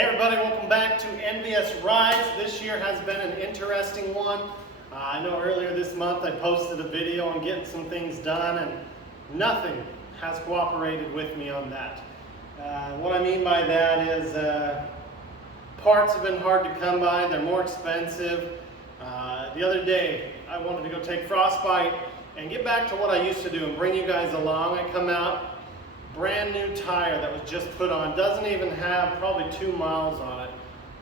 Hey everybody, welcome back to Envious Rides. This year has been an interesting one. I know earlier this month I posted a video on getting some things done and nothing has cooperated with me on that. What I mean by that is parts have been hard to come by, they're more expensive. The other day I wanted to go take Frostbite and get back to what I used to do and bring you guys along. I come out, brand new tire that was just put on, doesn't even have probably 2 miles on it,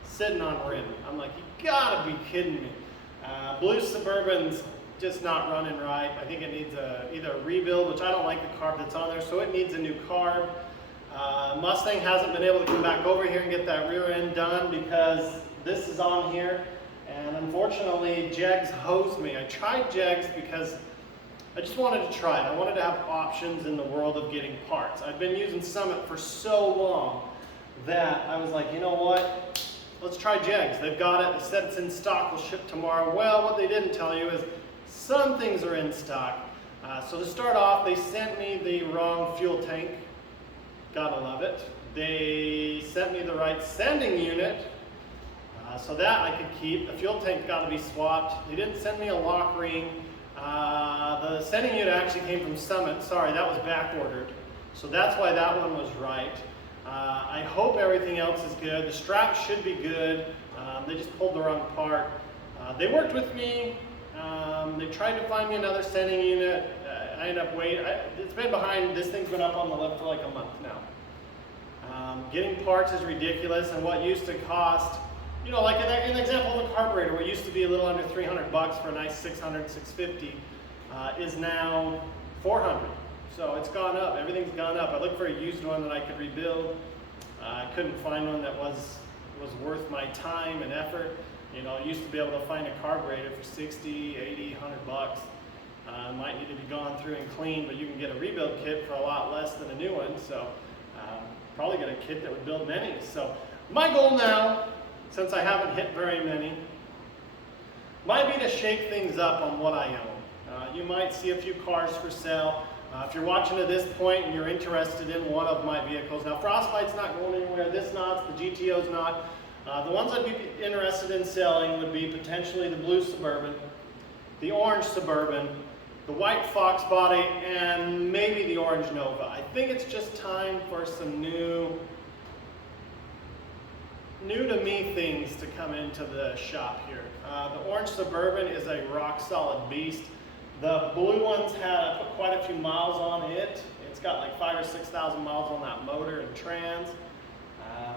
sitting on rim. I'm like, you gotta be kidding me. Blue Suburban's just not running right. I think it needs either a rebuild, which I don't like the carb that's on there, so it needs a new carb. Mustang hasn't been able to come back over here and get that rear end done because this is on here, and unfortunately Jegs hosed me. I tried Jegs because I just wanted to try it. I wanted to have options in the world of getting parts. I've been using Summit for so long that I was like, you know what? Let's try Jegs. They've got it. They said it's in stock. Will ship tomorrow. Well, what they didn't tell you is some things are in stock. So to start off, they sent me the wrong fuel tank. Gotta love it. They sent me the right sending unit. So that I could keep. The fuel tank got to be swapped. They didn't send me a lock ring. The sending unit actually came from Summit. Sorry, that was back ordered. So that's why that one was right. I hope everything else is good. The strap should be good. They just pulled the wrong part. They worked with me. They tried to find me another sending unit. I ended up waiting. It's been behind. This thing's been up on the lift for like a month now. Getting parts is ridiculous, and what used to cost, you know, like in the example of the carburetor, where it used to be a little under 300 bucks for a nice 600, 650, is now 400. So it's gone up. Everything's gone up. I looked for a used one that I could rebuild. I couldn't find one that was worth my time and effort. You know, I used to be able to find a carburetor for 60, 80, 100 bucks. Might need to be gone through and cleaned, but you can get a rebuild kit for a lot less than a new one. So probably get a kit that would build many. So my goal now, since I haven't hit very many, might be to shake things up on what I own. You might see a few cars for sale. If you're watching to this point and you're interested in one of my vehicles, now Frostbite's not going anywhere, this not, the GTO's not. The ones I'd be interested in selling would be potentially the blue Suburban, the orange Suburban, the white Fox body, and maybe the orange Nova. I think it's just time for some new to me things to come into the shop here. The orange Suburban is a rock solid beast. The blue ones had put quite a few miles on it. It's got like 5,000 or 6,000 miles on that motor and trans.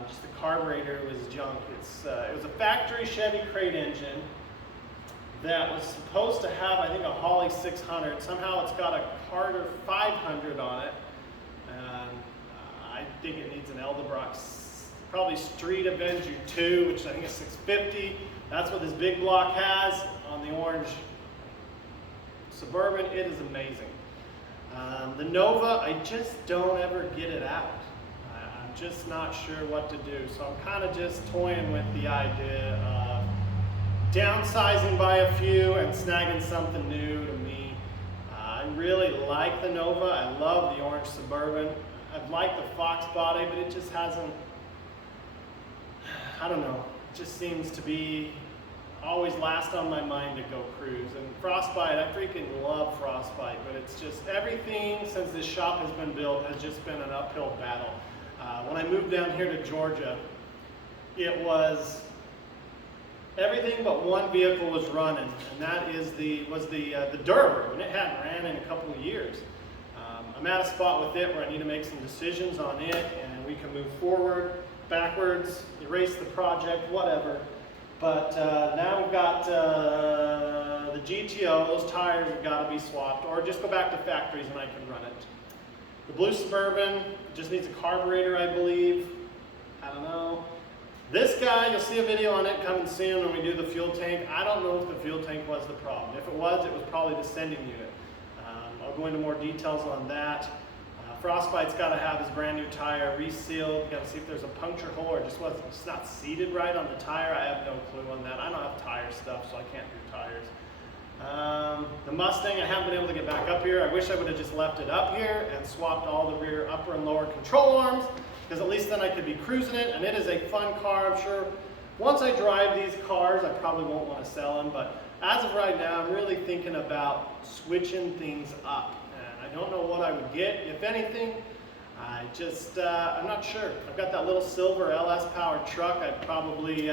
Just the carburetor was junk. It was a factory Chevy crate engine that was supposed to have, I think, a Holley 600. Somehow it's got a Carter 500 on it. I think it needs an Edelbrock, probably Street Avenger 2, which I think is 650. That's what this big block has on the orange Suburban. It is amazing. The Nova, I just don't ever get it out. I'm just not sure what to do. So I'm kind of just toying with the idea of downsizing by a few and snagging something new to me. I really like the Nova. I love the orange Suburban. I've liked the Fox body, but it just hasn't, I don't know, it just seems to be always last on my mind to go cruise. And Frostbite, I freaking love Frostbite, but it's just everything since this shop has been built has just been an uphill battle. When I moved down here to Georgia, it was everything but one vehicle was running, and that was the Durber, and it hadn't ran in a couple of years. I'm at a spot with it where I need to make some decisions on it, and we can move forward, backwards, erase the project, whatever. But now we've got the GTO, those tires have got to be swapped, or just go back to factories and I can run it. The blue Suburban just needs a carburetor, I believe. I don't know. This guy, you'll see a video on it coming soon when we do the fuel tank. I don't know if the fuel tank was the problem. If it was probably the sending unit. I'll go into more details on that. Frostbite's got to have his brand new tire resealed. Got to see if there's a puncture hole or just not seated right on the tire. I have no clue on that. I don't have tire stuff, so I can't do tires. The Mustang, I haven't been able to get back up here. I wish I would have just left it up here and swapped all the rear upper and lower control arms, because at least then I could be cruising it, and it is a fun car. I'm sure once I drive these cars, I probably won't want to sell them, but as of right now, I'm really thinking about switching things up. And I don't know what I would get, if anything. I'm not sure. I've got that little silver LS powered truck I'd probably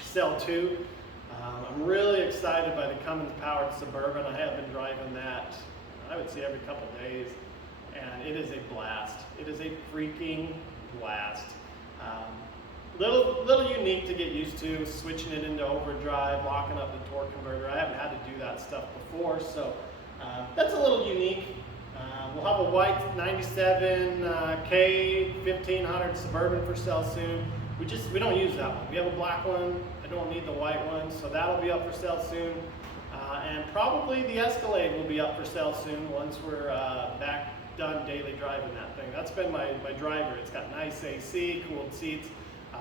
sell too. I'm really excited by the Cummins powered Suburban. I have been driving that, I would say, every couple days, and it is a blast. It is a freaking blast. Little unique to get used to, switching it into overdrive, locking up the torque converter. I haven't had to do that stuff before, so that's a little unique. We'll have a white 97 K1500 Suburban for sale soon. We don't use that one. We have a black one. I don't need the white one, so that'll be up for sale soon. And probably the Escalade will be up for sale soon once we're back done daily driving that thing. That's been my driver. It's got nice AC, cooled seats.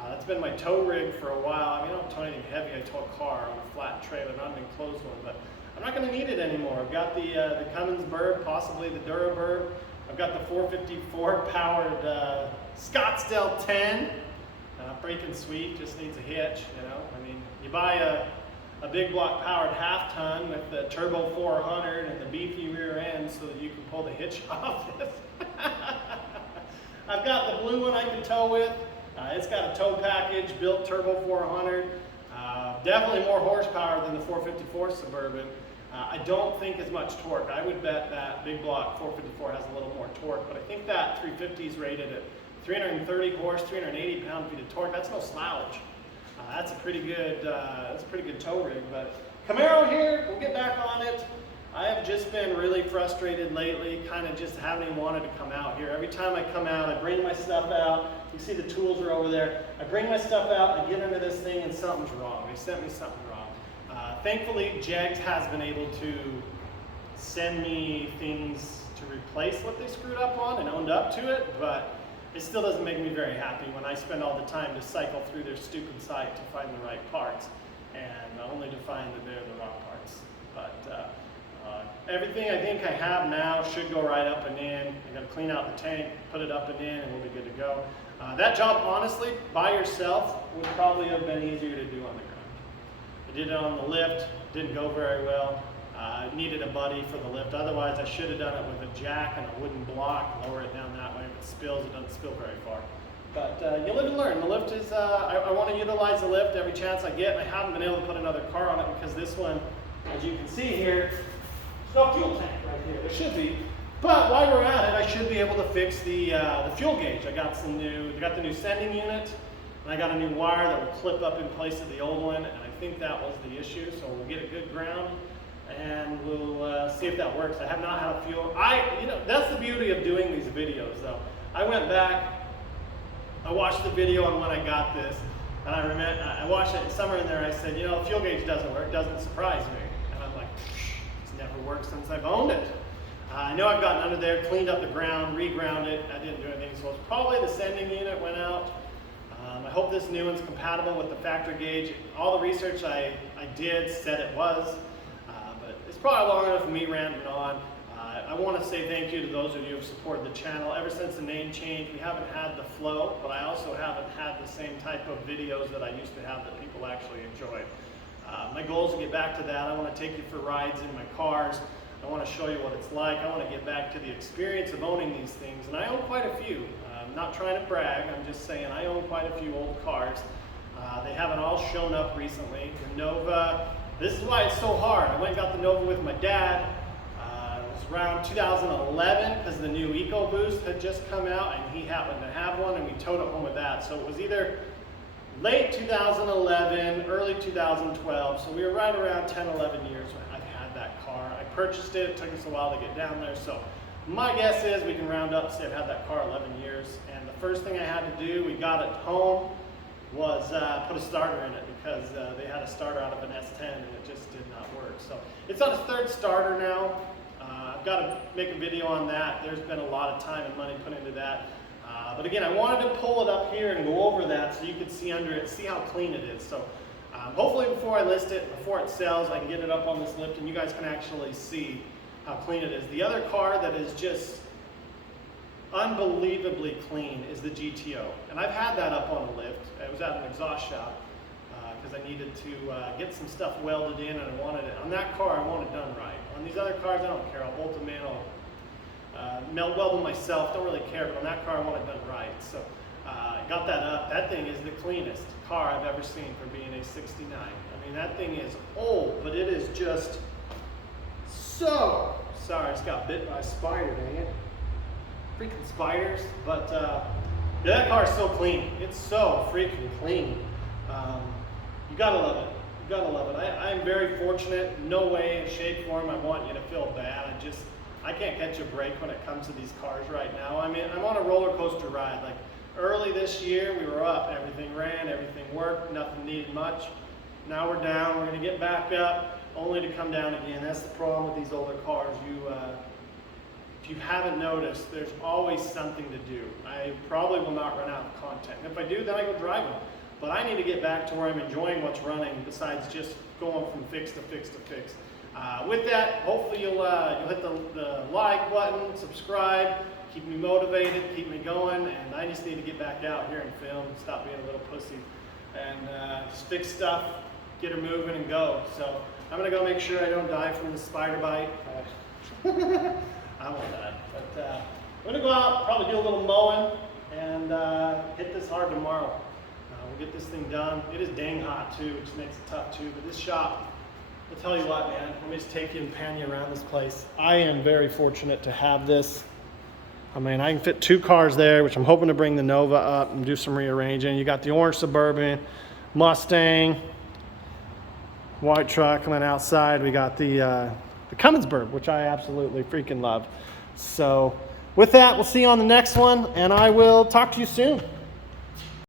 That's been my tow rig for a while. I mean, I don't tow anything heavy. I tow a car on a flat trailer, not an enclosed one, but I'm not going to need it anymore. I've got the Cummins Bird, possibly the Dura Bird. I've got the 454 powered Scottsdale 10. Freaking sweet, just needs a hitch, you know. I mean, you buy a big block powered half ton with the turbo 400 and the beefy rear end so that you can pull the hitch off this. I've got the blue one I can tow with. It's got a tow package, built turbo 400. Definitely more horsepower than the 454 Suburban. I don't think as much torque. I would bet that big block 454 has a little more torque, but I think that 350 is rated at 330 horse, 380 pound-feet of torque. That's no slouch. That's a pretty good tow rig. But Camaro here, we'll get back on it. I have just been really frustrated lately, kind of just haven't even wanted to come out here. Every time I come out, I bring my stuff out. You see the tools are over there. I bring my stuff out, I get into this thing, and something's wrong. They sent me something wrong. Thankfully, Jegs has been able to send me things to replace what they screwed up on and owned up to it, but it still doesn't make me very happy when I spend all the time to cycle through their stupid site to find the right parts, and only to find that they're the wrong parts. But everything I think I have now should go right up and in. I got to clean out the tank, put it up and in, and we'll be good to go. That job, honestly, by yourself, would probably have been easier to do on the ground. I did it on the lift, didn't go very well. Needed a buddy for the lift. Otherwise, I should have done it with a jack and a wooden block, lower it down that way. If it spills, it doesn't spill very far. But you live and learn. The lift is, I want to utilize the lift every chance I get, and I haven't been able to put another car on it because this one, as you can see here, there's no fuel tank right here. There should be. But while we're at it, I should be able to fix the fuel gauge. I got the new sending unit, and I got a new wire that will clip up in place of the old one, and I think that was the issue. So we'll get a good ground, and we'll see if that works. I have not had a fuel. That's the beauty of doing these videos, though. I went back, I watched the video on when I got this, and I watched it somewhere in there. I said, the fuel gauge doesn't work. Doesn't surprise me. And I'm like, it's never worked since I've owned it. I know I've gotten under there, cleaned up the ground, reground it. I didn't do anything, so it's probably the sending unit went out. I hope this new one's compatible with the factory gauge. All the research I did said it was, but it's probably long enough for me ranting on. I want to say thank you to those of you who have supported the channel. Ever since the name change, we haven't had the flow, but I also haven't had the same type of videos that I used to have that people actually enjoyed. My goal is to get back to that. I want to take you for rides in my cars. I want to show you what it's like. I want to get back to the experience of owning these things, and I own quite a few. I'm not trying to brag, I'm just saying I own quite a few old cars. They haven't all shown up recently. The Nova, this is why it's so hard. I went and got the Nova with my dad. It was around 2011 because the new EcoBoost had just come out, and he happened to have one, and we towed it home with that. So it was either late 2011, early 2012, so we were right around 10, 11 years when I've had that car. I purchased it took us a while to get down there, so my guess is we can round up and say I've had that car 11 years, and the first thing I had to do, we got it home, was put a starter in it because they had a starter out of an S10 and it just did not work. So it's on its third starter now. I've got to make a video on that. There's been a lot of time and money put into that. But again, I wanted to pull it up here and go over that so you could see under it, see how clean it is. So Hopefully before I list it, before it sells, I can get it up on this lift and you guys can actually see how clean it is. The other car that is just unbelievably clean is the GTO. And I've had that up on a lift. It was at an exhaust shop because I needed to get some stuff welded in and I wanted it. On that car, I want it done right. On these other cars, I don't care. I'll bolt them in, I'll weld them myself, don't really care. But on that car, I want it done right. So I got that up. That thing is the cleanest car I've ever seen for being a 69. I mean, that thing is old, but it is just so, sorry, it's got bit by a spider, dang it. Freaking spiders, but yeah, that car is so clean. It's so freaking clean. You gotta love it. You gotta love it. I'm very fortunate. No way, shape, form, I want you to feel bad. I can't catch a break when it comes to these cars right now. I mean, I'm on a roller coaster ride. Like early this year, we were up, everything ran, everything worked, nothing needed much. Now we're down. We're gonna get back up, only to come down again. That's the problem with these older cars. If you haven't noticed, there's always something to do. I probably will not run out of content. And if I do, then I go drive them. But I need to get back to where I'm enjoying what's running besides just going from fix to fix to fix. With that, hopefully you'll hit the like button, subscribe, keep me motivated, keep me going, and I just need to get back out here and film, stop being a little pussy, and just fix stuff, get her moving and go. So I'm gonna go make sure I don't die from the spider bite. I won't die, but I'm gonna go out, probably do a little mowing, and hit this hard tomorrow. We'll get this thing done. It is dang hot too, which makes it tough too, but this shop, I'll tell you what, man, let me just take you and pan you around this place. I am very fortunate to have this. I mean, I can fit 2 cars there, which I'm hoping to bring the Nova up and do some rearranging. You got the orange Suburban, Mustang, white truck coming outside. We got the Cumminsburg, which I absolutely freaking love. So with that, we'll see you on the next one, and I will talk to you soon.